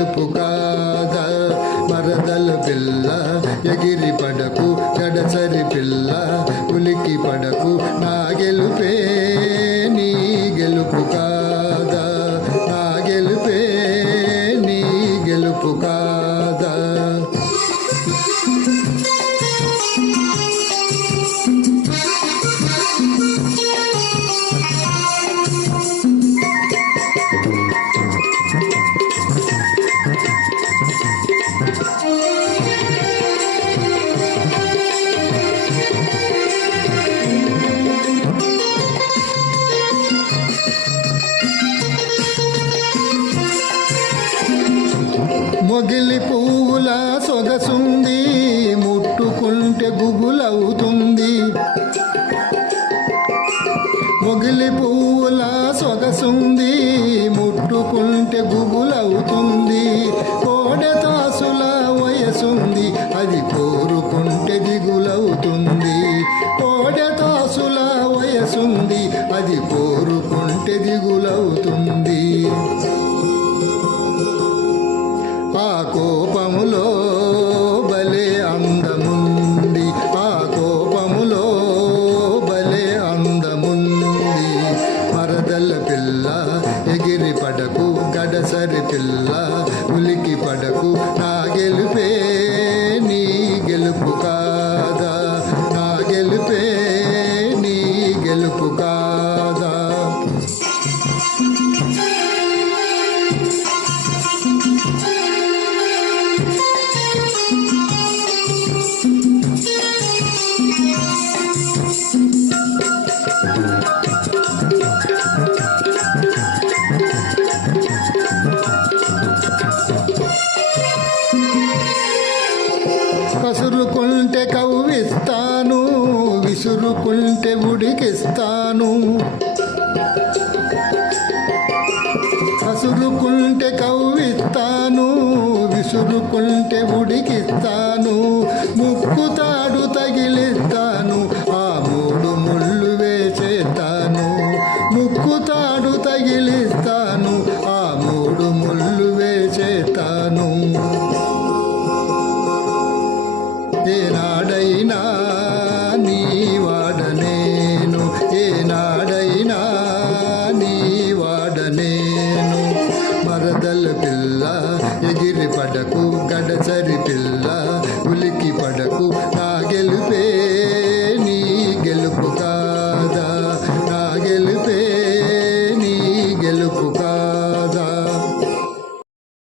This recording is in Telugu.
గెలుపు కాదా మరదల పిల్ల ఎగిరి పడకు గడసరి పిల్ల ఉలికి పడకు నా గెలుపే నీ గెలుపు కాదా నా గెలుపే నీ గెలుపు కాదా మొగిలి పువ్వుల సొగసుంది ముట్టుకుంటే గుబులవుతుంది మొగిలి పువ్వుల సొగసుంది ముట్టుకుంటే గుబులవుతుంది కోడెతాసుల వయసుంది అది కోరుకుంటే దిగులవుతుంది కోడెతాసుల వయసుంది అది కోరుకుంటే దిగులవుతుంది ఆ కోపములో బలే అందముంది ఆ కోపములో బలే అందముంది మరదల పిల్ల ఎగిరి పడకు గడసరి పిల్ల ఉలికి పడకు నా గెలుపే నీ గెలుపు కాదా నా గెలుపే నీ గెలుపు కాదా కసురుకుంటే కవ్విస్తాను విసురుకుంటే ఉడికిస్తాను కసురుకుంటే కవ్విస్తాను విసురుకుంటే ఉడికిస్తాను ముక్కుతాడు